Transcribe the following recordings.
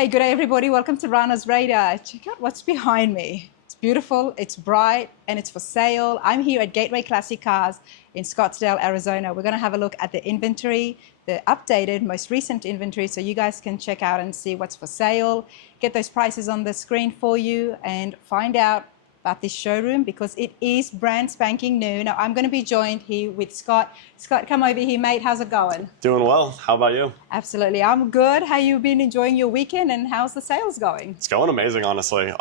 Hey, good day everybody. Welcome to Rana's Radar. Check out what's behind me. It's beautiful, it's bright, and it's for sale. I'm here at Gateway Classic Cars in Scottsdale, Arizona. We're going to have a look at the inventory, the updated, most recent inventory, so you guys can check out and see what's for sale, get those prices on the screen for you, and find out about this showroom because it is brand spanking new. Now, I'm going to be joined here with Scott. Scott, come over here, mate. How's it going? Doing well. How about you? Absolutely. I'm good. How you been enjoying your weekend and how's the sales going? It's going amazing, honestly.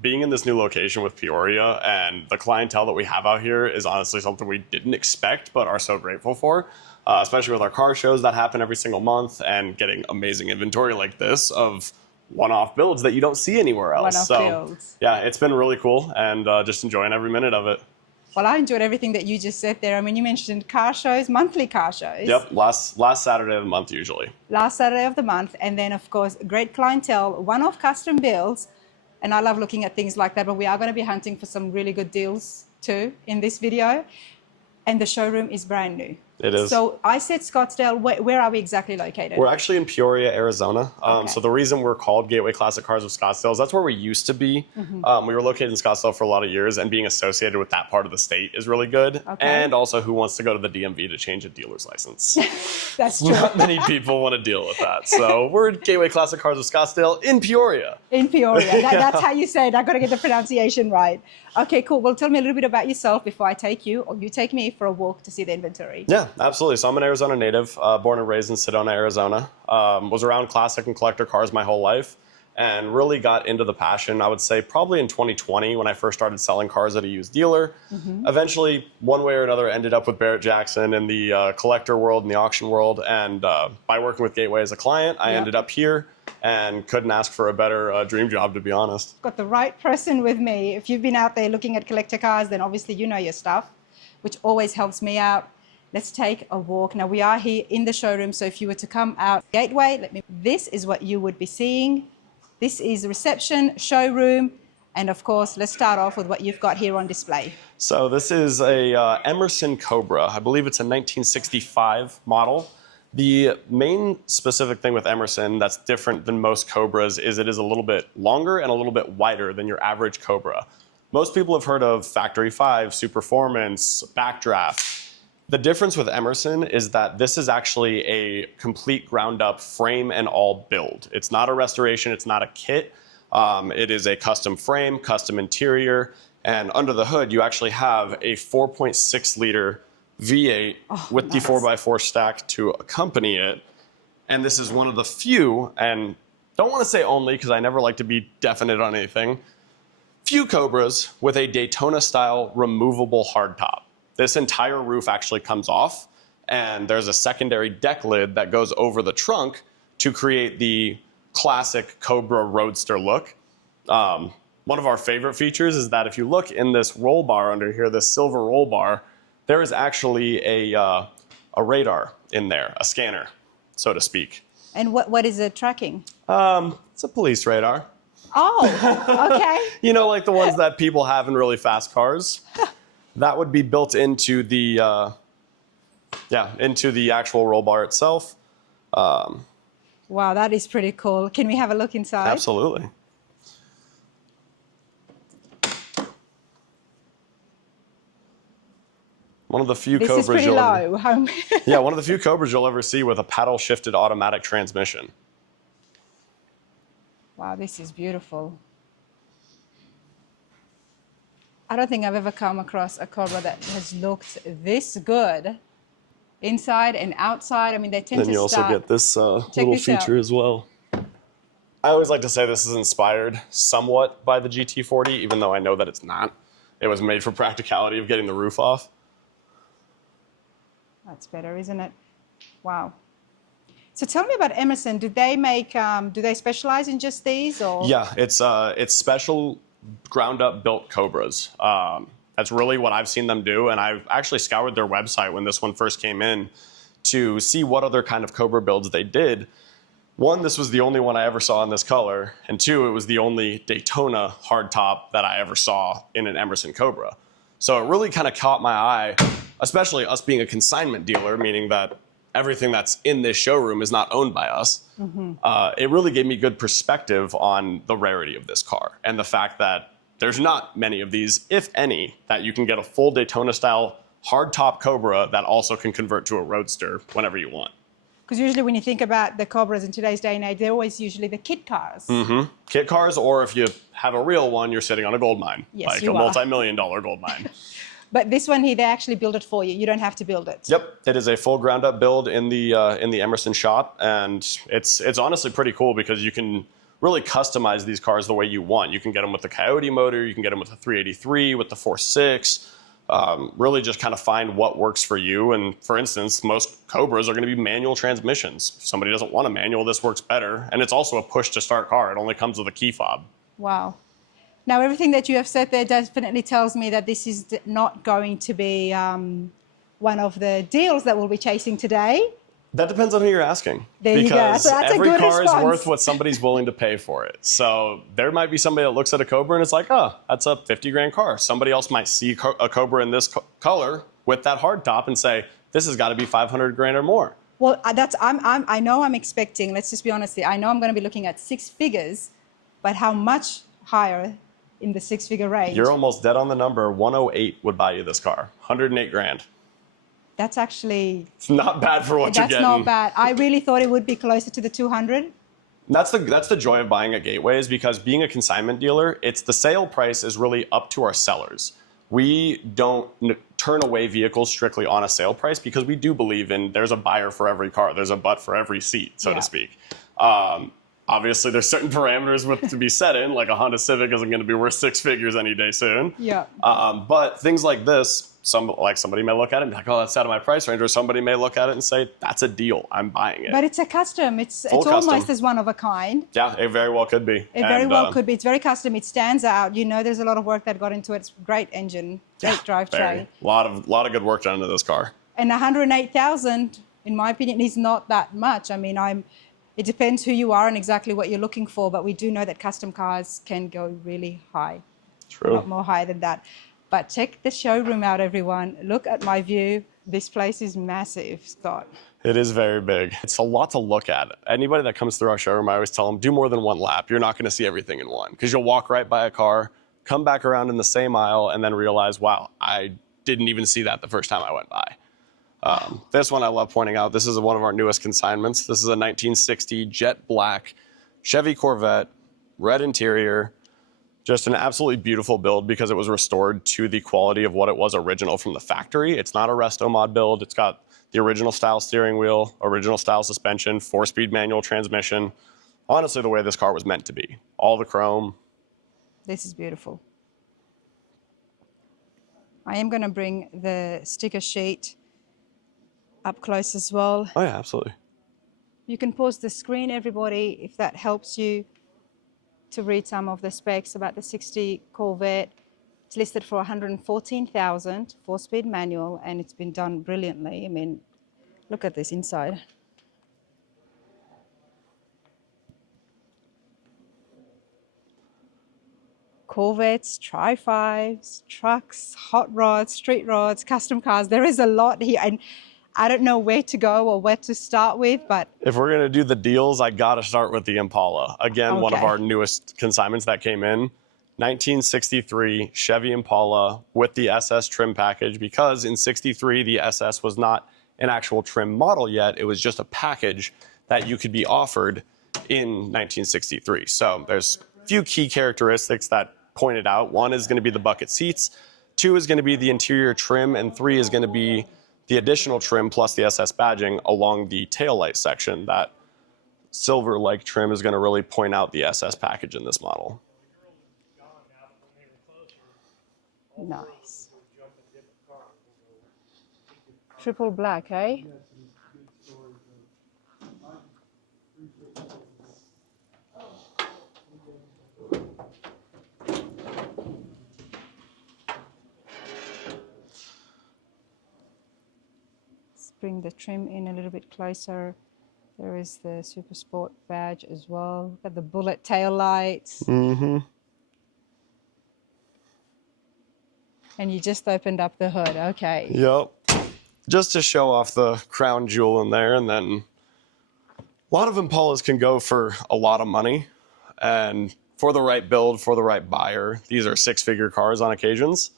Being in this new location with Peoria and the clientele that we have out here is honestly something we didn't expect but are so grateful for, especially with our car shows that happen every single month and getting amazing inventory like this of one-off builds that you don't see anywhere else. One-off builds. Yeah, it's been really cool and just enjoying every minute of it. Well, I enjoyed everything that you just said there. I mean, you mentioned car shows, monthly car shows. Yep, last Saturday of the month usually. Last Saturday of the month. And then, of course, great clientele, one-off custom builds. And I love looking at things like that, but we are going to be hunting for some really good deals too in this video. And the showroom is brand new. It is. So I said Scottsdale. Where are we exactly located? We're actually in Peoria, Arizona. Okay. So the reason we're called Gateway Classic Cars of Scottsdale is that's where we used to be. We were located in Scottsdale for a lot of years, and being associated with that part of the state is really good. Okay. And also, who wants to go to the DMV to change a dealer's license? That's true. Not many people want to deal with that. So we're Gateway Classic Cars of Scottsdale in Peoria. In Peoria. That's how you say it. I've got to get the pronunciation right. Okay, cool. Well, tell me a little bit about yourself before I take you, or you take me for a walk to see the inventory. Yeah, absolutely. So I'm an Arizona native, born and raised in Sedona, Arizona. Was around classic and collector cars my whole life and really got into the passion, I would say, probably in 2020 when I first started selling cars at a used dealer. Eventually, one way or another, ended up with Barrett Jackson in the collector world and the auction world. And by working with Gateway as a client, I ended up here and couldn't ask for a better dream job, to be honest. Got the right person with me. If you've been out there looking at collector cars, then obviously you know your stuff, which always helps me out. Let's take a walk. Now we are here in the showroom, so if you were to come out Gateway, this is what you would be seeing. This is the reception, showroom, and of course, let's start off with what you've got here on display. So this is a Emerson Cobra. I believe it's a 1965 model. The main specific thing with Emerson that's different than most Cobras is it is a little bit longer and a little bit wider than your average Cobra. Most people have heard of Factory 5, Superformance, Backdraft. The difference with Emerson is that this is actually a complete ground-up frame and all build. It's not a restoration, it's not a kit. It is a custom frame, custom interior, and under the hood you actually have a 4.6-liter V8 with the 4x4 stack to accompany it. And this is one of the few, and don't want to say only because I never like to be definite on anything, few Cobras with a Daytona-style removable hardtop. This entire roof actually comes off, and there's a secondary deck lid that goes over the trunk to create the classic Cobra Roadster look. One of our favorite features is that if you look in this roll bar under here, this silver roll bar, there is actually a radar in there, a scanner, so to speak. And what is it tracking? It's a police radar. Oh, okay. You know, like the ones that people have in really fast cars. That would be built into the, into the actual roll bar itself. Wow, that is pretty cool. Can we have a look inside? Absolutely. One of the few This Cobras is pretty you'll low. yeah, one of the few Cobras you'll ever see with a paddle-shifted automatic transmission. Wow, this is beautiful. I don't think I've ever come across a Cobra that has looked this good inside and outside. I mean, they tend to Then you also get this little feature as well. I always like to say this is inspired somewhat by the GT40, even though I know that it's not. It was made for practicality of getting the roof off. That's better, isn't it? Wow. So tell me about Emerson. Do they make? Do they specialize in just these, or? Yeah, it's special ground-up built Cobras. That's really what I've seen them do, and I've actually scoured their website when this one first came in to see what other kind of Cobra builds they did. One, this was the only one I ever saw in this color, and two, it was the only Daytona hardtop that I ever saw in an Emerson Cobra. So it really kind of caught my eye, especially us being a consignment dealer, meaning that everything that's in this showroom is not owned by us. It really gave me good perspective on the rarity of this car and the fact that there's not many of these, if any, that you can get a full Daytona style hardtop Cobra that also can convert to a roadster whenever you want. Because usually when you think about the Cobras in today's day and age, they're always usually the kit cars. Kit cars, or if you have a real one, you're sitting on a gold mine, Yes, like you a are. multi-million-dollar gold mine. But this one here, they actually build it for you. You don't have to build it. Yep, it is a full ground-up build in the Emerson shop, and it's honestly pretty cool because you can really customize these cars the way you want. You can get them with the Coyote motor, you can get them with the 383, with the 4.6. Really just kind of find what works for you. And for instance, most Cobras are going to be manual transmissions. If somebody doesn't want a manual, this works better. And it's also a push to start car. It only comes with a key fob. Wow. Now, everything that you have said there definitely tells me that this is not going to be one of the deals that we'll be chasing today. That depends on who you're asking. There you go. So that's every a good car response. is worth what somebody's willing to pay for it. So there might be somebody that looks at a Cobra and it's like, oh, that's a 50 grand car. Somebody else might see a Cobra in this color with that hard top and say, this has got to be 500 grand or more. Well, I know I'm expecting, let's just be honest here, I know I'm going to be looking at six figures, but how much higher in the six-figure range? You're almost dead on the number. 108 would buy you this car. 108 grand. That's actually... It's not bad for what you're getting. That's not bad. I really thought it would be closer to the 200. That's the joy of buying at Gateway, is because being a consignment dealer, it's the sale price is really up to our sellers. We don't turn away vehicles strictly on a sale price because we do believe in there's a buyer for every car. There's a butt for every seat, so to speak. Obviously, there's certain parameters to be set in, like a Honda Civic isn't going to be worth six figures any day soon. Yeah. But things like this, somebody may look at it and be like, oh, that's out of my price range, or somebody may look at it and say, that's a deal, I'm buying it. But it's a custom. It's custom. Almost as one of a kind. Yeah, it very well could be. It very well could be. It's very custom. It stands out. You know, there's a lot of work that got into it. It's a great engine, great drivetrain. A lot of good work done into this car. And 108,000, in my opinion, is not that much. I mean, it depends who you are and exactly what you're looking for, but we do know that custom cars can go really high. True. A lot more high than that. But check the showroom out, everyone. Look at my view. This place is massive, Scott. It is very big. It's a lot to look at. Anybody that comes through our showroom, I always tell them, do more than one lap. You're not going to see everything in one, because you'll walk right by a car, come back around in the same aisle, and then realize, wow, I didn't even see that the first time I went by. This one I love pointing out. This is one of our newest consignments. This is a 1960 jet black Chevy Corvette, red interior. Just an absolutely beautiful build because it was restored to the quality of what it was original from the factory. It's not a resto mod build. It's got the original style steering wheel, original style suspension, 4-speed manual transmission. Honestly, the way this car was meant to be. All the chrome. This is beautiful. I am going to bring the sticker sheet up close as well. Oh yeah, absolutely. You can pause the screen, everybody, if that helps you to read some of the specs about the 60 Corvette. It's listed for $114,000, 4-speed manual, and it's been done brilliantly. I mean, look at this inside. Corvettes, Tri-5s, trucks, hot rods, street rods, custom cars. There is a lot here, and I don't know where to go or where to start with, but... If we're going to do the deals, I got to start with the Impala. Again, one of our newest consignments that came in. 1963 Chevy Impala with the SS trim package, because in 63, the SS was not an actual trim model yet. It was just a package that you could be offered in 1963. So there's a few key characteristics that pointed out. One is going to be the bucket seats. 2 is going to be the interior trim. And 3 is going to be the additional trim plus the SS badging along the taillight section. That silver-like trim is going to really point out the SS package in this model. Nice. Triple black, eh? Let's bring the trim in a little bit closer. There is the Super Sport badge as well. Got the bullet tail lights. Mm-hmm. And you just opened up the hood, okay. Yep. just to show off the crown jewel in there. And then a lot of Impalas can go for a lot of money. And for the right build, for the right buyer, these are six-figure cars on occasions.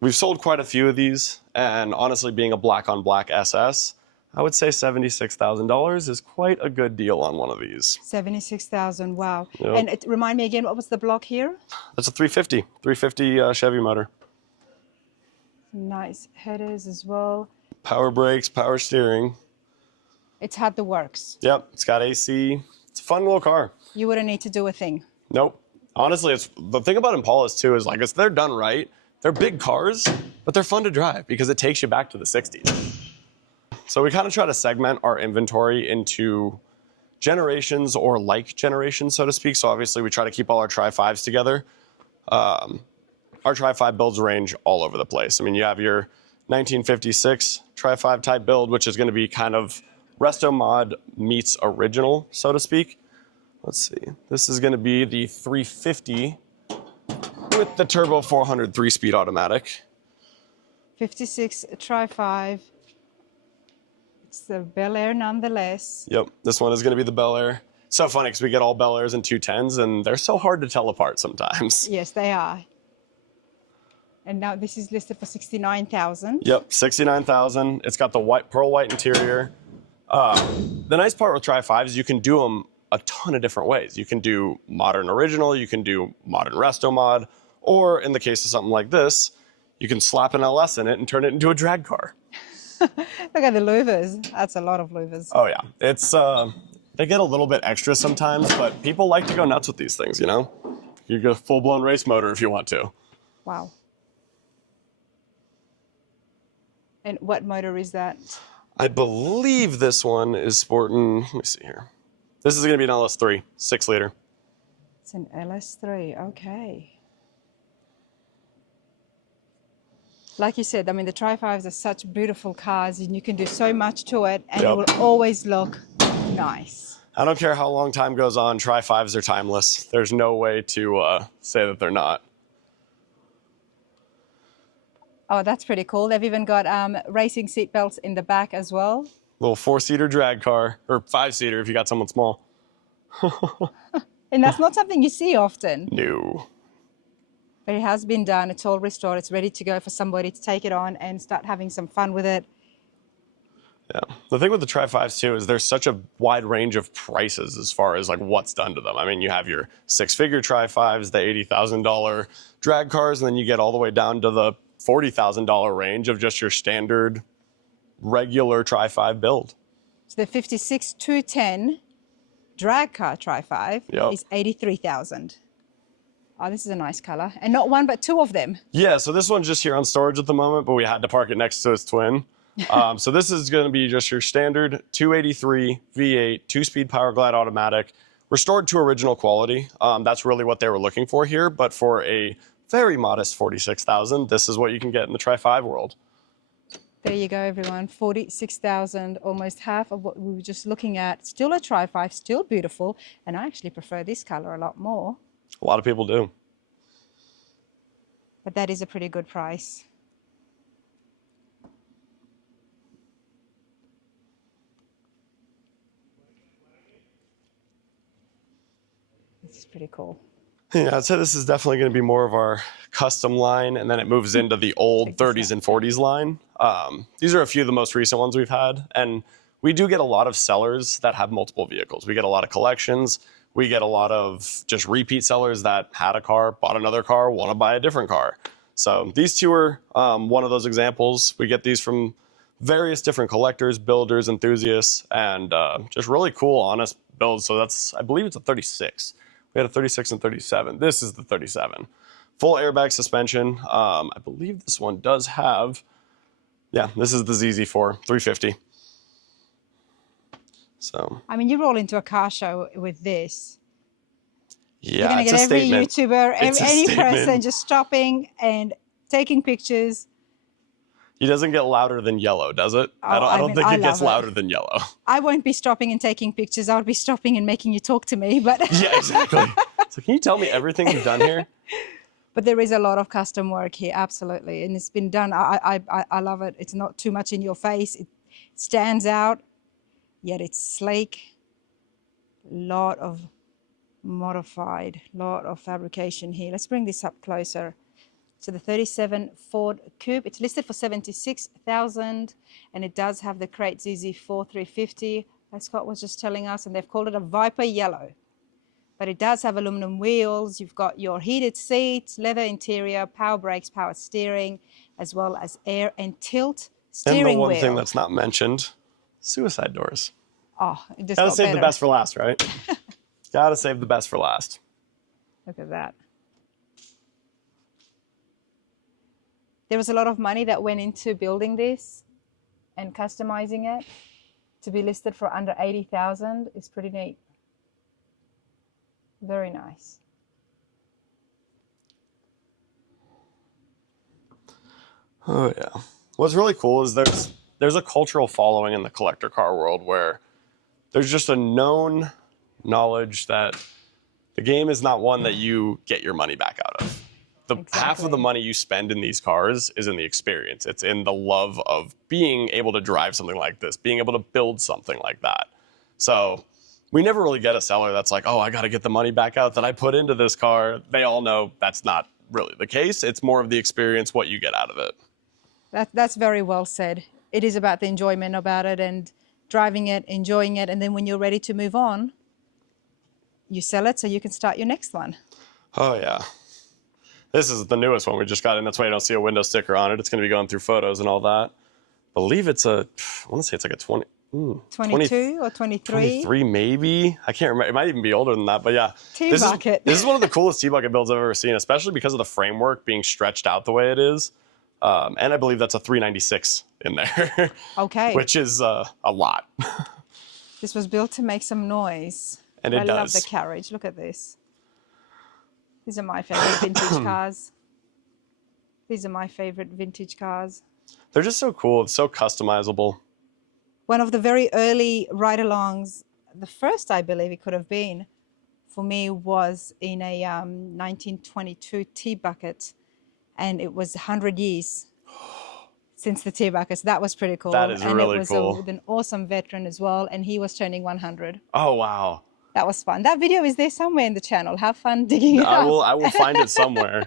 We've sold quite a few of these, and honestly, being a black-on-black SS, I would say $76,000 is quite a good deal on one of these. 76,000, wow. Yep. And remind me again, what was the block here? That's a 350 Chevy motor. Nice headers as well. Power brakes, power steering. It's had the works. Yep, it's got AC. It's a fun little car. You wouldn't need to do a thing. Nope. Honestly, it's the thing about Impalas too is like if they're done right, they're big cars, but they're fun to drive because it takes you back to the 60s. So we kind of try to segment our inventory into generations or like generations, so to speak. So obviously we try to keep all our Tri-5s together. Our Tri-5 builds range all over the place. I mean, you have your 1956 Tri-5 type build, which is going to be kind of resto mod meets original, so to speak. Let's see. This is going to be the 350 with the turbo 400 3-speed automatic. 56 Tri-5. It's the Bel Air nonetheless. Yep, this one is going to be the Bel Air. So funny because we get all Bel Airs and 210s, and they're so hard to tell apart sometimes. Yes, they are. And now this is listed for 69,000. Yep, 69,000. It's got the white, pearl white interior. The nice part with Tri-5s is you can do them a ton of different ways. You can do modern original, you can do modern resto mod, or in the case of something like this, you can slap an LS in it and turn it into a drag car. Look at the louvers. That's a lot of louvers. Oh yeah, it's they get a little bit extra sometimes, but people like to go nuts with these things, you know? You go full-blown race motor if you want to. Wow. And what motor is that? I believe this one is sporting, let me see here. This is going to be an LS3, 6-liter. It's an LS3, okay. Like you said, I mean, the Tri-5s are such beautiful cars and you can do so much to it and it will always look nice. I don't care how long time goes on, Tri-5s are timeless. There's no way to say that they're not. Oh, that's pretty cool. They've even got racing seat belts in the back as well. Little 4-seater drag car, or 5-seater if you got someone small. And that's not something you see often. No. But it has been done. It's all restored. It's ready to go for somebody to take it on and start having some fun with it. Yeah. The thing with the Tri-5s too is there's such a wide range of prices as far as like what's done to them. I mean, you have your 6-figure Tri-5s, the $80,000 drag cars, and then you get all the way down to the $40,000 range of just your standard regular Tri-5 build. So the 56 210 drag car Tri-5 is 83,000. Oh, this is a nice color. And not one, but two of them. Yeah, so this one's just here on storage at the moment, but we had to park it next to its twin. So this is going to be just your standard 283 V8, 2-speed Power Glide automatic, restored to original quality. That's really what they were looking for here, but for a very modest $46,000, this is what you can get in the Tri-5 world. There you go, everyone. 46,000, almost half of what we were just looking at. Still a Tri-5, still beautiful, and I actually prefer this color a lot more. A lot of people do. But that is a pretty good price. This is pretty cool. Yeah, I'd say this is definitely going to be more of our custom line, and then it moves into the old 30s and 40s line. These are a few of the most recent ones we've had, and we do get a lot of sellers that have multiple vehicles. We get a lot of collections. We get a lot of just repeat sellers that had a car, bought another car, want to buy a different car. So these two are one of those examples. We get these from various different collectors, builders, enthusiasts, and just really cool, honest builds. So that's, I believe it's a 36. We had a 36 and 37. This is the 37. Full airbag suspension. I believe this one does have, yeah, this is the ZZ4 350. So I mean, you roll into a car show with this. Yeah, you're going to get every YouTuber, any person just stopping and taking pictures. It doesn't get louder than yellow, does it? Oh, I don't think it gets louder than yellow. I won't be stopping and taking pictures. I would be stopping and making you talk to me. But yeah, exactly. So can you tell me everything you've done here? But there is a lot of custom work here, absolutely. And it's been done. I love it. It's not too much in your face. It stands out, yet it's sleek. Lot of modified, lot of fabrication here. Let's bring this up closer. So the 37 Ford Coupe, it's listed for $76,000, and it does have the Crate ZZ4 350, as Scott was just telling us, and they've called it a Viper Yellow. But it does have aluminum wheels. You've got your heated seats, leather interior, power brakes, power steering, as well as air and tilt steering wheel. And the one thing that's not mentioned, suicide doors. Oh, it just Gotta got save better. the best for last, right? Gotta save the best for last. Look at that. There was a lot of money that went into building this and customizing it. To be listed for under $80,000 is pretty neat. Very nice. Oh yeah. What's really cool is there's a cultural following in the collector car world where there's just a known knowledge that the game is not one that you get your money back out of. Half of the money you spend in these cars is in the experience. It's in the love of being able to drive something like this, being able to build something like that. So we never really get a seller that's like, oh, I got to get the money back out that I put into this car. They all know that's not really the case. It's more of the experience, what you get out of it. That's very well said. It is about the enjoyment about it and driving it, enjoying it. And then when you're ready to move on, you sell it so you can start your next one. Oh, yeah. This is the newest one we just got in. That's why you don't see a window sticker on it. It's going to be going through photos and all that. I believe it's I want to say it's like a 22 or 23? 23 maybe. I can't remember. It might even be older than that. But yeah. T-bucket. This is one of the coolest T-bucket builds I've ever seen, especially because of the framework being stretched out the way it is. And I believe that's a 396 in there. Okay. Which is a lot. This was built to make some noise. And it does. I love the carriage. Look at this. These are my favorite vintage cars. These are my favorite vintage cars. They're just so cool. It's so customizable. One of the very early ride-alongs, the first I believe it could have been, for me was in a 1922 T-bucket, and it was 100 years since the T-bucket. So that was pretty cool. That is really cool. And it was with an awesome veteran as well, and he was turning 100. Oh, wow. That was fun. That video is there somewhere in the channel. Have fun digging it up. I will find it somewhere.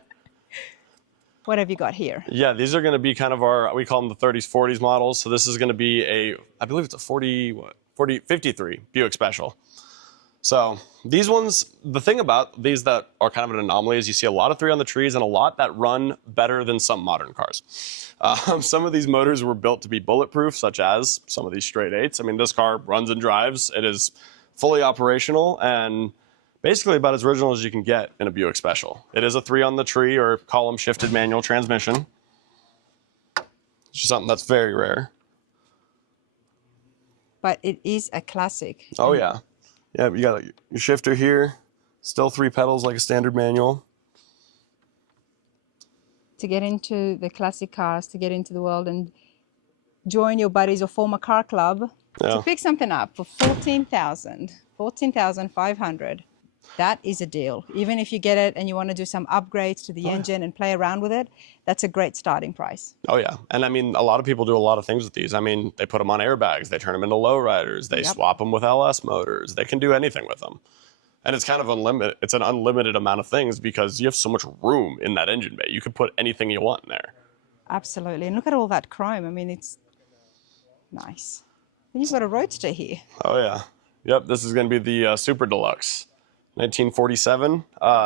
What have you got here? Yeah, these are going to be kind of we call them the 30s, 40s models. So this is going to be I believe it's a 53 Buick Special. So these ones, the thing about these that are kind of an anomaly is you see a lot of 3 on the trees and a lot that run better than some modern cars. Some of these motors were built to be bulletproof, such as some of these straight 8s. I mean, this car runs and drives. It is fully operational and basically about as original as you can get in a Buick Special. It is a 3 on the tree or column shifted manual transmission. It's just something that's very rare. But it is a classic. Oh yeah. Yeah, you got your shifter here, still 3 pedals like a standard manual. To get into the classic cars, to get into the world and join your buddies or form a car club, to pick something up for $14,500. That is a deal. Even if you get it and you want to do some upgrades to the engine and play around with it, that's a great starting price. Oh yeah, and I mean, a lot of people do a lot of things with these. I mean, they put them on airbags, they turn them into lowriders, they swap them with LS motors. They can do anything with them. And it's kind of unlimited. It's an unlimited amount of things because you have so much room in that engine bay. You could put anything you want in there. Absolutely. And look at all that chrome. I mean, it's nice. And you've got a Roadster here. Oh yeah. Yep, this is going to be the Super Deluxe. 1947.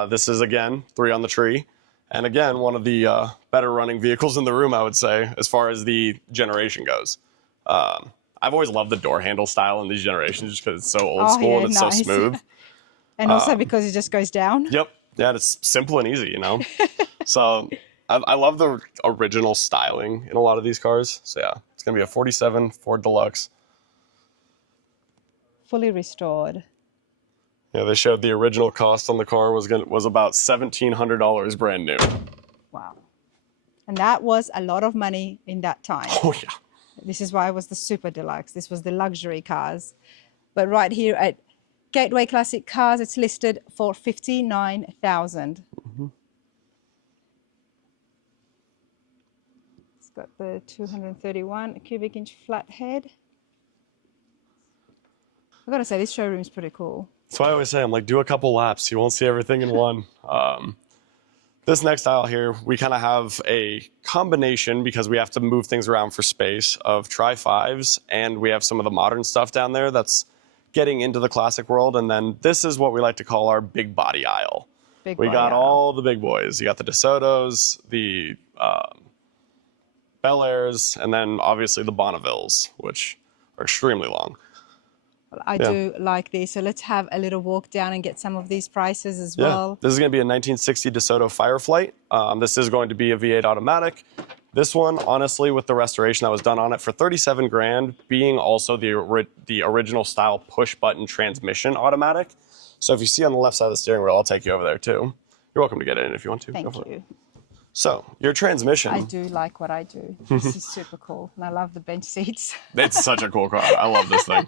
This is, again, 3 on the tree. And again, one of the better running vehicles in the room, I would say, as far as the generation goes. I've always loved the door handle style in these generations just because it's so old school and it's so smooth. And also because it just goes down. Yep. Yeah, it's simple and easy, you know. So I love the original styling in a lot of these cars. So yeah, it's going to be a 47 Ford Deluxe. Fully restored. Yeah, they showed the original cost on the car was about $1,700 brand new. Wow. And that was a lot of money in that time. Oh, yeah. This is why it was the Super Deluxe. This was the luxury cars. But right here at Gateway Classic Cars, it's listed for $59,000. got the 231 cubic inch flathead. I've got to say, this showroom is pretty cool. That's why I always say, I'm like, do a couple laps. You won't see everything in one. This next aisle here, we kind of have a combination because we have to move things around for space of Tri-5s, and we have some of the modern stuff down there that's getting into the classic world. And then this is what we like to call our big body aisle. We got all the big boys. You got the Desotos, the Bel Airs, and then obviously the Bonnevilles, which are extremely long. I do like these. So let's have a little walk down and get some of these prices as well. This is going to be a 1960 Desoto Fireflite. This is going to be a V8 automatic. This one, honestly, with the restoration that was done on it for 37 grand, being also the original style push button transmission automatic. So if you see on the left side of the steering wheel, I'll take you over there too. You're welcome to get in if you want to. Thank you. So your transmission. I do like what I do. This is super cool. And I love the bench seats. It's such a cool car. I love this thing.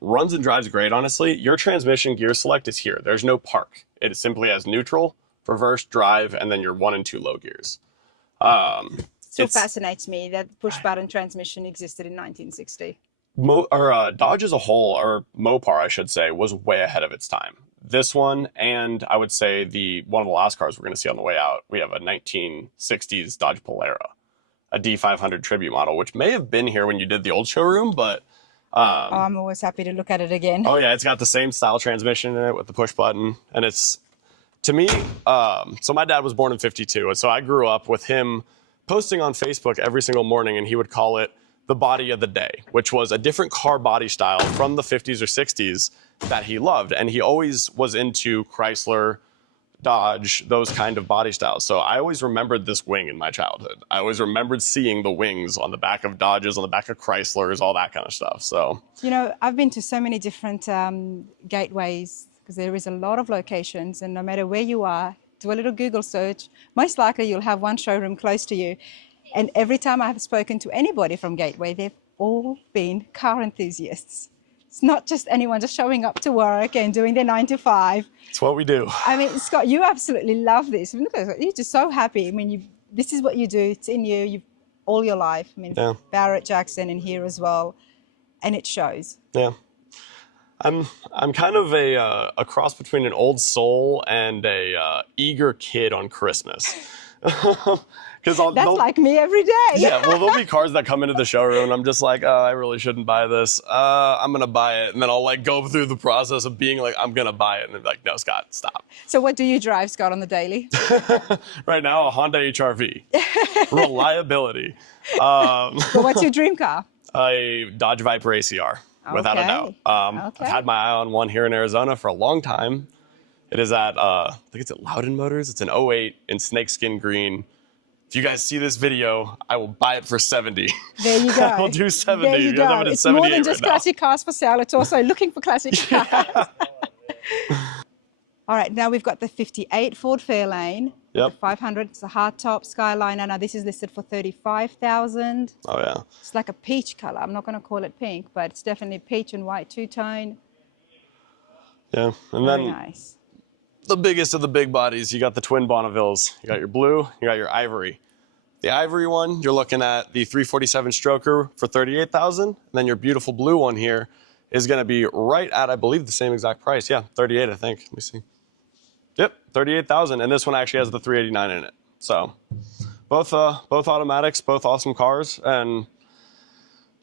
Runs and drives great, honestly. Your transmission gear select is here. There's no park. It simply has neutral, reverse, drive, and then your 1 and 2 low gears. Still fascinates me that push button transmission existed in 1960. Dodge as a whole, or Mopar, I should say, was way ahead of its time. This one, and I would say one of the last cars we're going to see on the way out, we have a 1960s Dodge Polara, a D500 tribute model, which may have been here when you did the old showroom, but... I'm always happy to look at it again. Oh yeah, it's got the same style transmission in it with the push button, and it's, to me, so my dad was born in 52, and so I grew up with him posting on Facebook every single morning, and he would call it the body of the day, which was a different car body style from the 50s or 60s that he loved. And he always was into Chrysler, Dodge, those kind of body styles. So I always remembered this wing in my childhood. I always remembered seeing the wings on the back of Dodges, on the back of Chryslers, all that kind of stuff. So, you know, I've been to so many different gateways because there is a lot of locations, and no matter where you are, do a little Google search. Most likely you'll have one showroom close to you. And every time I've spoken to anybody from Gateway, they've all been car enthusiasts. It's not just anyone just showing up to work and doing their 9 to 5. It's what we do. I mean, Scott, you absolutely love this. I mean, look at it. You're just so happy. I mean, this is what you do. It's in you all your life. I mean, Barrett Jackson in here as well, and it shows. Yeah. I'm kind of a cross between an old soul and a eager kid on Christmas. That's like me every day. Yeah, well, there'll be cars that come into the showroom and I'm just like, oh, I really shouldn't buy this. I'm going to buy it. And then I'll like go through the process of being like, I'm going to buy it. And they're like, no, Scott, stop. So what do you drive, Scott, on the daily? Right now, a Honda HR-V. Reliability. But what's your dream car? A Dodge Viper ACR, without a doubt. I've had my eye on one here in Arizona for a long time. It is at, I think it's at Loudon Motors. It's an 08 in snakeskin green. If you guys see this video, I will buy it for 70. There you go. I will do 70. There you go. It's more than just classic cars for sale. It's also looking for classic cars. All right, now we've got the 58 Ford Fairlane. Yep. 500. It's a hardtop Skyliner. Now this is listed for $35,000. Oh yeah. It's like a peach color. I'm not going to call it pink, but it's definitely peach and white two-tone. Yeah, and Very then nice. The biggest of the big bodies, you got the twin Bonnevilles. You got your blue, you got your ivory. The ivory one, you're looking at the 347 stroker for $38,000. And then your beautiful blue one here is going to be right at, I believe, the same exact price. Yeah, 38, I think. Let me see. Yep, 38,000. And this one actually has the 389 in it. So both automatics, both awesome cars, and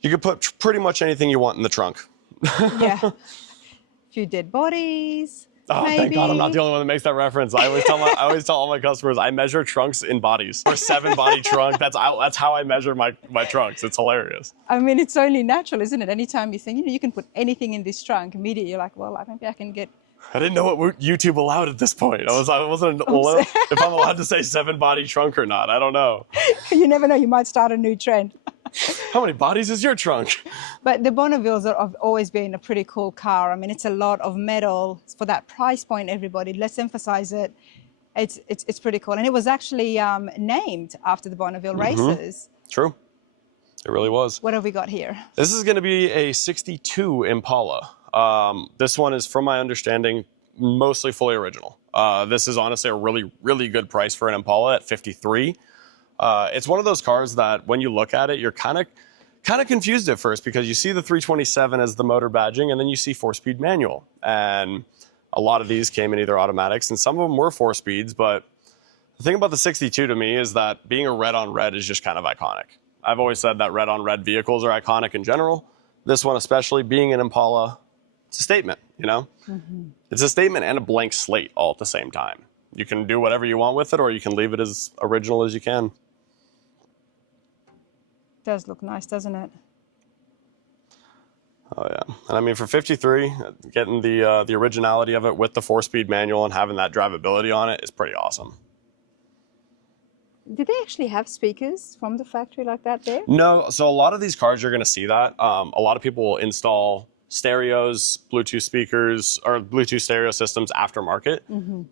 you could put pretty much anything you want in the trunk. Yeah. A few dead bodies. Oh, maybe. Thank God I'm not the only one that makes that reference. I always tell all my customers I measure trunks in bodies. For a 7-body trunk, that's how I measure my trunks. It's hilarious. I mean, it's only natural, isn't it? Anytime you think, you can put anything in this trunk, immediately you're like, well, maybe I can get... I didn't know what YouTube allowed at this point. I wasn't if I'm allowed to say 7-body trunk or not. I don't know. You never know. You might start a new trend. How many bodies is your trunk? But the Bonnevilles have always been a pretty cool car. I mean, it's a lot of metal for that price point. Everybody, let's emphasize it. It's pretty cool, and it was actually named after the Bonneville races. True, it really was. What have we got here? This is going to be a '62 Impala. This one is, from my understanding, mostly fully original. This is honestly a really, really good price for an Impala at $53,000. It's one of those cars that when you look at it, you're kind of confused at first because you see the 327 as the motor badging, and then you see 4-speed manual. And a lot of these came in either automatics, and some of them were 4 speeds. But the thing about the 62 to me is that being a red on red is just kind of iconic. I've always said that red on red vehicles are iconic in general. This one especially, being an Impala, it's a statement, you know? It's a statement and a blank slate all at the same time. You can do whatever you want with it, or you can leave it as original as you can. Does look nice, doesn't it? Oh yeah, and I mean for 53, getting the originality of it with the 4-speed manual and having that drivability on it is pretty awesome. Did they actually have speakers from the factory like that there? No, so a lot of these cars you're going to see that. A lot of people will install stereos, Bluetooth speakers, or Bluetooth stereo systems aftermarket.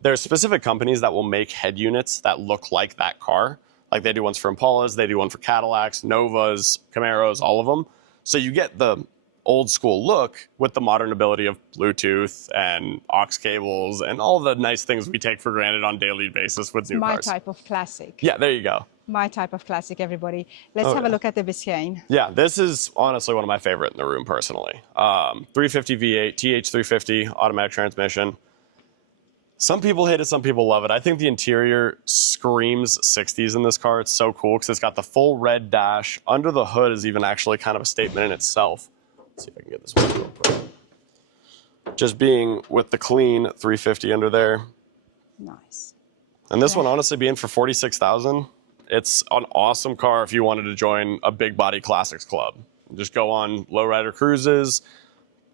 There's specific companies that will make head units that look like that car. Like they do ones for Impalas, they do one for Cadillacs, Novas, Camaros, all of them. So you get the old school look with the modern ability of Bluetooth and aux cables and all the nice things we take for granted on a daily basis with new cars. My type of classic. Yeah, there you go. My type of classic, everybody. Let's have a look at the Biscayne. Yeah, this is honestly one of my favorite in the room personally. 350 V8, TH350, automatic transmission. Some people hate it, some people love it. I think the interior screams 60s in this car. It's so cool because it's got the full red dash. Under the hood is even actually kind of a statement in itself. Let's see if I can get this one real quick. Just being with the clean 350 under there. Nice. And this one honestly being for $46,000, it's an awesome car if you wanted to join a big body classics club. Just go on lowrider cruises,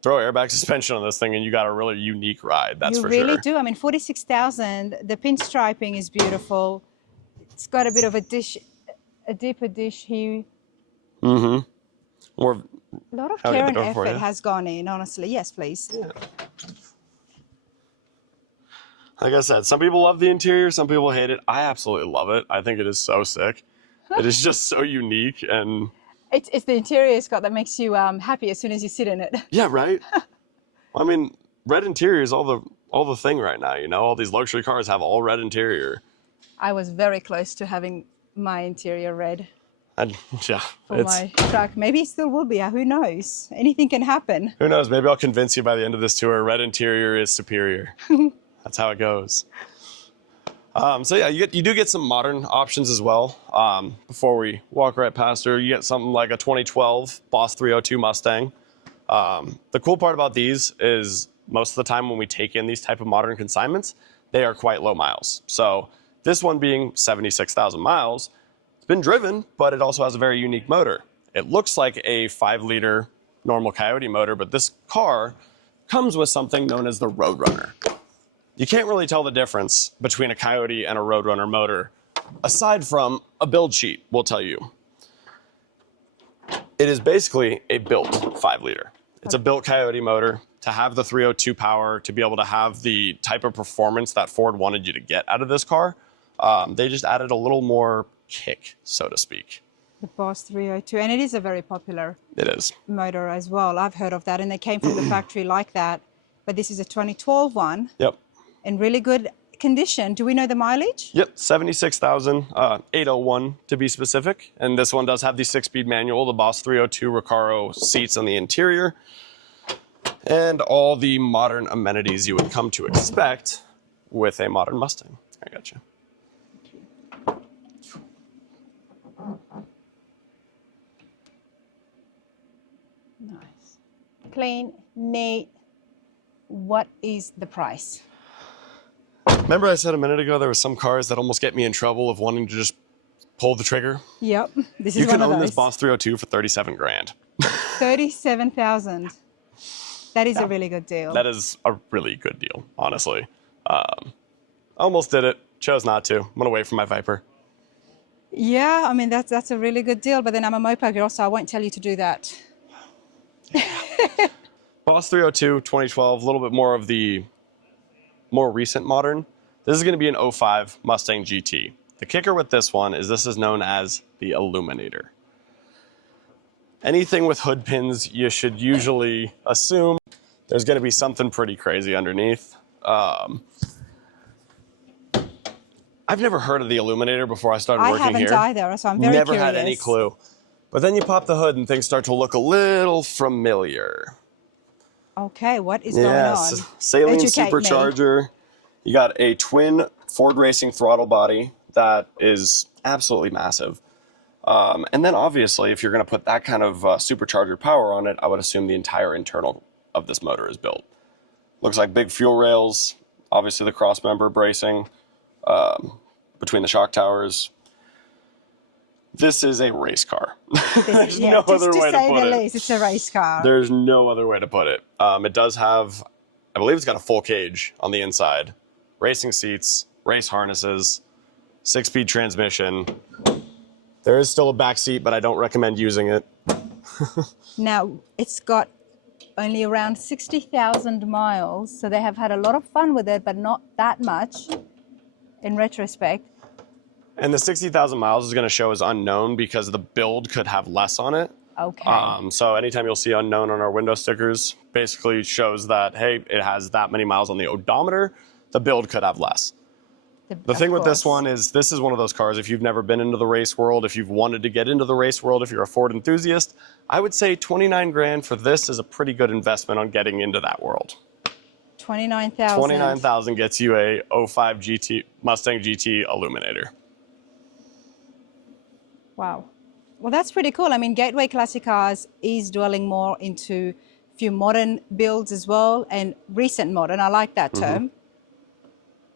throw airbag suspension on this thing, and you got a really unique ride, that's for sure. You really do. I mean, 46,000, the pinstriping is beautiful. It's got a bit of a deeper dish here. More, a lot of care and effort has gone in, honestly. Yes, please. Yeah. Like I said, some people love the interior, some people hate it. I absolutely love it. I think it is so sick. It is just so unique, and it's the interior, Scott, that makes you happy as soon as you sit in it. Yeah, right. I mean, red interior is all the thing right now. You know, all these luxury cars have all red interior. I was very close to having my interior red. Yeah, for my truck. Maybe it still will be. Who knows? Anything can happen. Who knows? Maybe I'll convince you by the end of this tour. Red interior is superior. That's how it goes. So yeah, you do get some modern options as well. Before we walk right past her, you get something like a 2012 Boss 302 Mustang. The cool part about these is most of the time when we take in these type of modern consignments, they are quite low miles. So this one being 76,000 miles, it's been driven, but it also has a very unique motor. It looks like a 5-liter normal Coyote motor, but this car comes with something known as the Roadrunner. You can't really tell the difference between a Coyote and a Roadrunner motor, aside from a build sheet will tell you. It is basically a built 5-liter. It's a built Coyote motor. To have the 302 power, to be able to have the type of performance that Ford wanted you to get out of this car, they just added a little more kick, so to speak. The Boss 302, and it is a very popular motor as well. I've heard of that, and they came from the factory like that. But this is a 2012 one. Yep. In really good condition. Do we know the mileage? Yep, 76,801 to be specific. And this one does have the 6-speed manual, the Boss 302 Recaro seats on the interior, and all the modern amenities you would come to expect with a modern Mustang. I got you. Nice. Clean, neat. What is the price? Remember I said a minute ago there were some cars that almost get me in trouble of wanting to just pull the trigger? Yep, this is one of those. You can own this Boss 302 for 37 grand. 37,000. That is a really good deal. That is a really good deal, honestly. Almost did it. Chose not to. Went away from my Viper. Yeah, I mean, that's a really good deal, but then I'm a Mopar girl, so I won't tell you to do that. Boss 302, 2012, a little bit more of the more recent modern. This is going to be an 05 Mustang GT. The kicker with this one is this is known as the Illuminator. Anything with hood pins, you should usually assume there's going to be something pretty crazy underneath. I I've never heard of the Illuminator before I started working here. I haven't either, so I'm very Never curious. had any clue. But then you pop the hood and things start to look a little familiar. Okay, what is going on? Saline Educate supercharger. You got a twin Ford Racing throttle body that is absolutely massive. And then obviously, if you're going to put that kind of supercharger power on it, I would assume the entire internal of this motor is built. Looks like big fuel rails, obviously the cross member bracing between the shock towers. This is a race car. There's no other way to put it. Least, it's a race car. There's no other way to put it. It does have, I believe it's got a full cage on the inside, racing seats, race harnesses, 6-speed transmission. There is still a back seat, but I don't recommend using it. Now, it's got only around 60,000 miles, so they have had a lot of fun with it, but not that much in retrospect. And the 60,000 miles is going to show as unknown because the build could have less on it. Okay. So anytime you'll see unknown on our window stickers, basically shows that, hey, it has that many miles on the odometer. The build could have less. The thing with this one is this is one of those cars, if you've never been into the race world, if you've wanted to get into the race world, if you're a Ford enthusiast, I would say 29 grand for this is a pretty good investment on getting into that world. 29,000. 29,000 gets you a 05 GT Mustang GT Illuminator. Wow. Well, that's pretty cool. I mean, Gateway Classic Cars is dwelling more into a few modern builds as well, and recent modern. I like that term.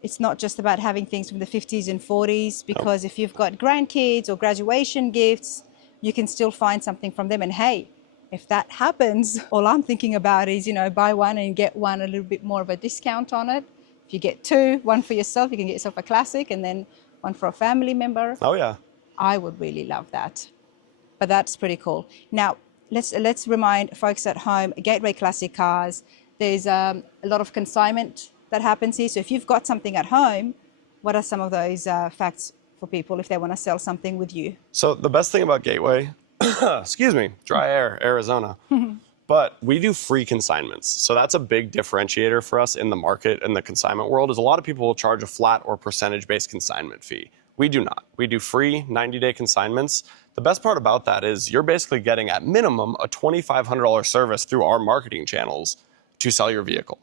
It's not just about having things from the 50s and 40s, because if you've got grandkids or graduation gifts, you can still find something from them. And hey, if that happens, all I'm thinking about is, you know, buy one and get one a little bit more of a discount on it. If you get two, one for yourself, you can get yourself a classic, and then one for a family member. Oh, yeah. I would really love that. But that's pretty cool. Now, let's remind folks at home, Gateway Classic Cars, there's a lot of consignment that happens here. So if you've got something at home, what are some of those facts for people if they want to sell something with you? So the best thing about Gateway, excuse me, dry air, Arizona, but we do free consignments. So that's a big differentiator for us in the market and the consignment world, is a lot of people will charge a flat or percentage-based consignment fee. We do not. We do free 90-day consignments. The best part about that is you're basically getting at minimum a $2,500 service through our marketing channels to sell your vehicle.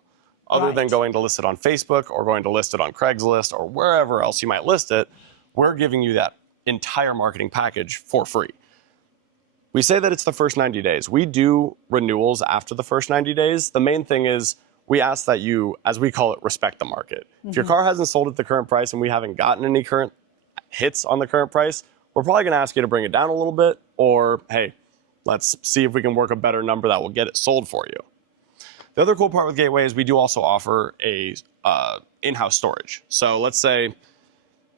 Other than going to list it on Facebook or going to list it on Craigslist or wherever else you might list it, we're giving you that entire marketing package for free. We say that it's the first 90 days. We do renewals after the first 90 days. The main thing is we ask that you, as we call it, respect the market. If your car hasn't sold at the current price and we haven't gotten any current hits on the current price, we're probably going to ask you to bring it down a little bit, or hey, let's see if we can work a better number that will get it sold for you. The other cool part with Gateway is we do also offer a in-house storage. So let's say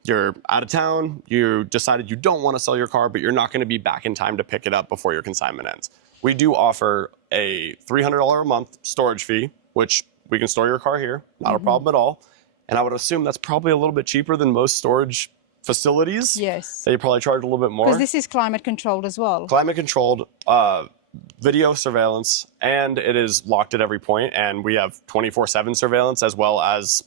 you're out of town, you decided you don't want to sell your car, but you're not going to be back in time to pick it up before your consignment ends. We do offer a $300 a month storage fee, which we can store your car here, not a problem at all. And I would assume that's probably a little bit cheaper than most storage facilities. Yes. They probably charge a little bit more. Because this is climate controlled as well. Climate controlled, video surveillance, and it is locked at every point. And we have 24/7 surveillance, as well as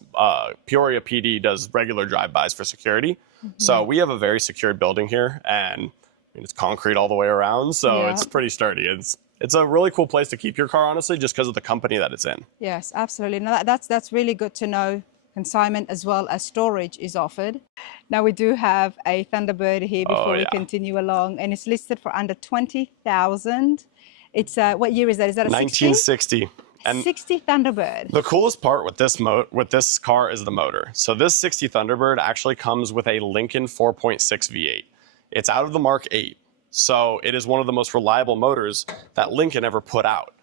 Peoria PD does regular drive-bys for security. So we have a very secured building here, and it's concrete all the way around. So it's pretty sturdy. It's a really cool place to keep your car, honestly, just because of the company that it's in. Yes, absolutely. No, that's really good to know. Consignment as well as storage is offered. Now we do have a Thunderbird here before we continue along, and it's listed for under 20,000. It's what year is that? Is that a 1960? And 60 Thunderbird. The coolest part with this car is the motor. So this 60 Thunderbird actually comes with a Lincoln 4.6 V8. It's out of the Mark 8. So it is one of the most reliable motors that Lincoln ever put out.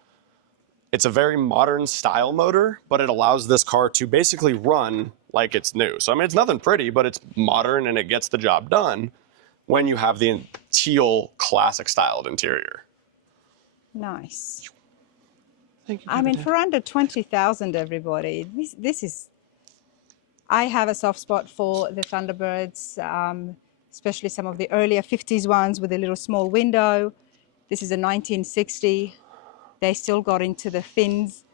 It's a very modern style motor, but it allows this car to basically run like it's new. So I mean, it's nothing pretty, but it's modern and it gets the job done when you have the teal classic styled interior. Nice. I mean, for under 20,000, everybody, this is, I have a soft spot for the Thunderbirds, especially some of the earlier 50s ones with a little small window. This is a 1960. They still got into the fins.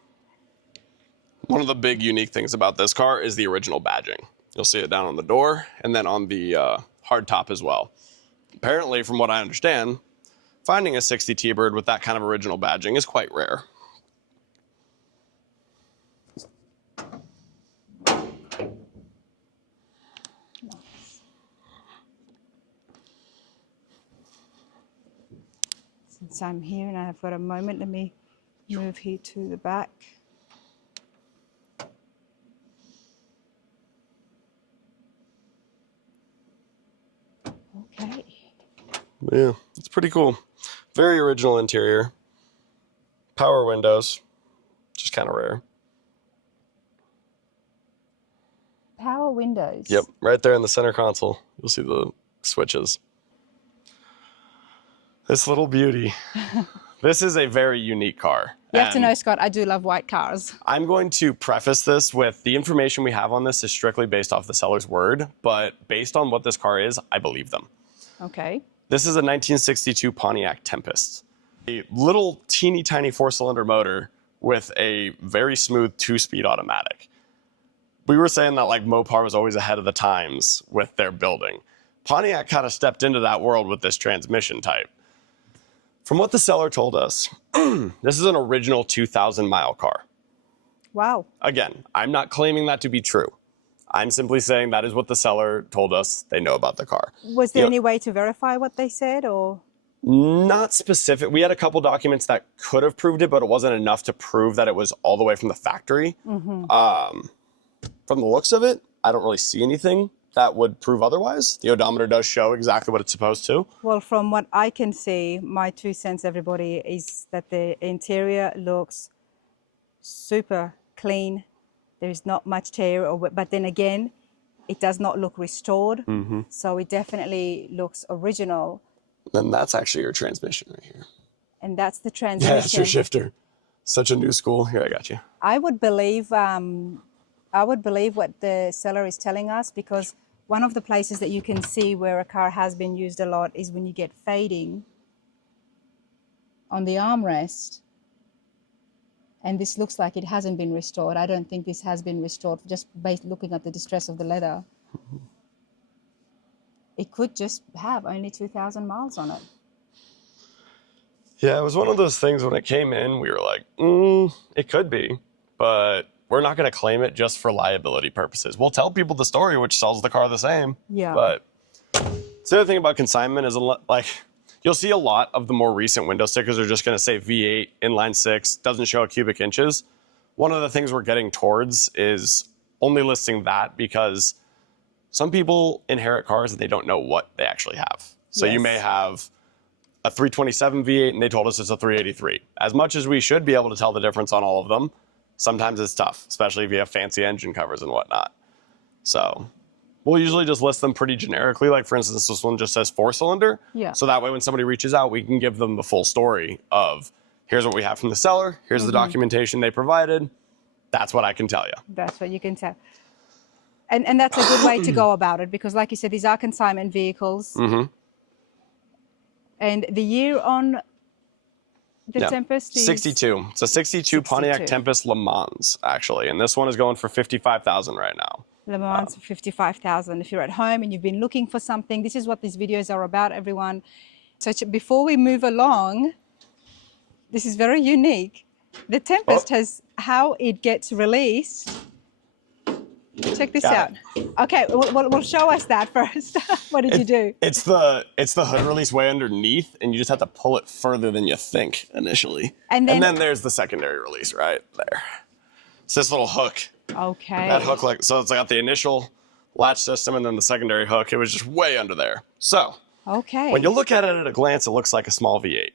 One of the big unique things about this car is the original badging. You'll see it down on the door and then on the hard top as well. Apparently, from what I understand, finding a 60 T-Bird with that kind of original badging is quite rare. Since I'm here and I've got a moment, let me move here to the back. Okay. Yeah, it's pretty cool. Very original interior. Power windows, just kind of rare. Power windows. Yep, right there in the center console. You'll see the switches. This little beauty. This is a very unique car. You have to know, Scott, I do love white cars. I'm going to preface this with the information we have on this is strictly based off the seller's word, but based on what this car is, I believe them. Okay. This is a 1962 Pontiac Tempest. A little teeny tiny 4-cylinder motor with a very smooth 2-speed automatic. We were saying that like Mopar was always ahead of the times with their building. Pontiac kind of stepped into that world with this transmission type. From what the seller told us, this is an original 2,000-mile car. Wow. Again, I'm not claiming that to be true. I'm simply saying that is what the seller told us they know about the car. Was there any way to verify what they said, or? Not specific. We had a couple documents that could have proved it, but it wasn't enough to prove that it was all the way from the factory. Mm-hmm. From the looks of it, I don't really see anything that would prove otherwise. The odometer does show exactly what it's supposed to. Well, from what I can see, my 2 cents, everybody, is that the interior looks super clean. There's not much tear, but then again, it does not look restored. Mm-hmm. So it definitely looks original. And that's actually your transmission right here. And that's the transmission. Yeah, that's your shifter. Such a new school. Here, I got you. I would believe what the seller is telling us, because one of the places that you can see where a car has been used a lot is when you get fading on the armrest. And this looks like it hasn't been restored. I don't think this has been restored, just based looking at the distress of the leather. Mm-hmm. It could just have only 2,000 miles on it. Yeah, it was one of those things when it came in, we were like, it could be, but we're not going to claim it just for liability purposes. We'll tell people the story, which sells the car the same. Yeah. But the other thing about consignment is, like, you'll see a lot of the more recent window stickers are just going to say V8, inline 6, doesn't show cubic inches. One of the things we're getting towards is only listing that because some people inherit cars and they don't know what they actually have. So you may have a 327 V8 and they told us it's a 383. As much as we should be able to tell the difference on all of them, sometimes it's tough, especially if you have fancy engine covers and whatnot. So we'll usually just list them pretty generically. Like, for instance, this one just says 4-cylinder. Yeah. So that way when somebody reaches out, we can give them the full story of, here's what we have from the seller, here's the documentation they provided. That's what I can tell you. That's what you can tell. And that's a good way to go about it, because like you said, these are consignment vehicles. Mm-hmm. And the year on the Tempest is 62. It's a 62 Pontiac Tempest Le Mans, actually. And this one is going for $55,000 right now. Le Mans, 55,000. If you're at home and you've been looking for something, this is what these videos are about, everyone. So before we move along, this is very unique. The Tempest has how it gets released. Check this out. Okay, well, show us that first. What did you do? It's the hood release way underneath, and you just have to pull it further than you think initially. And then there's the secondary release right there. It's this little hook. Okay. That hook, so it's got the initial latch system and then the secondary hook. It was just way under there. So when you look at it at a glance, it looks like a small V8.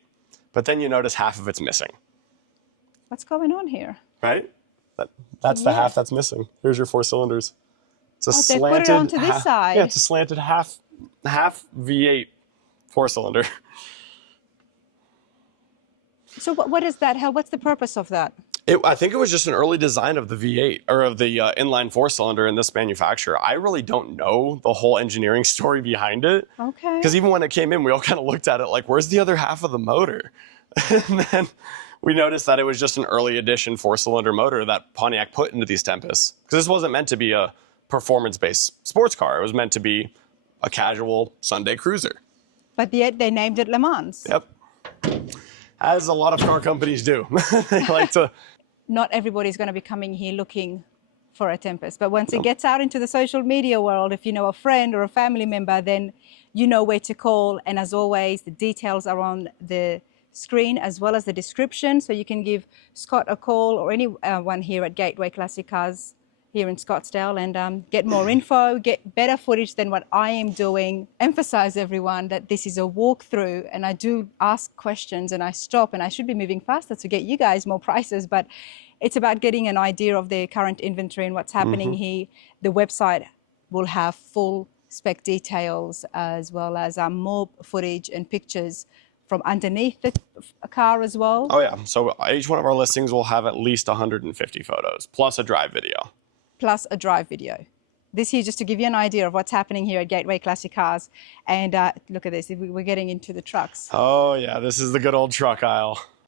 But then you notice half of it's missing. What's going on here? Right? That's the half that's missing. Here's your 4 cylinders. It's a slanted. They put it onto this side. Yeah, it's a slanted half V8 4-cylinder. So what is that? What's the purpose of that? I think it was just an early design of the V8 or of the inline 4-cylinder in this manufacturer. I really don't know the whole engineering story behind it. Okay. Because even when it came in, we all kind of looked at it like, where's the other half of the motor? And then we noticed that it was just an early edition 4-cylinder motor that Pontiac put into these Tempests. Because this wasn't meant to be a performance-based sports car. It was meant to be a casual Sunday cruiser. But yet they named it Le Mans. Yep. As a lot of car companies do. They like to... Not everybody's going to be coming here looking for a Tempest. But once it gets out into the social media world, if you know a friend or a family member, then you know where to call. And as always, the details are on the screen as well as the description. So you can give Scott a call or anyone here at Gateway Classic Cars here in Scottsdale and get more info, get better footage than what I am doing. Emphasize everyone that this is a walkthrough, and I do ask questions and I stop, and I should be moving faster to get you guys more prices, but it's about getting an idea of the current inventory and what's happening here. The website will have full spec details as well as more footage and pictures from underneath the car as well. Oh yeah, so each one of our listings will have at least 150 photos, plus a drive video. Plus a drive video. This here just to give you an idea of what's happening here at Gateway Classic Cars. And look at this, we're getting into the trucks. Oh yeah, this is the good old truck aisle.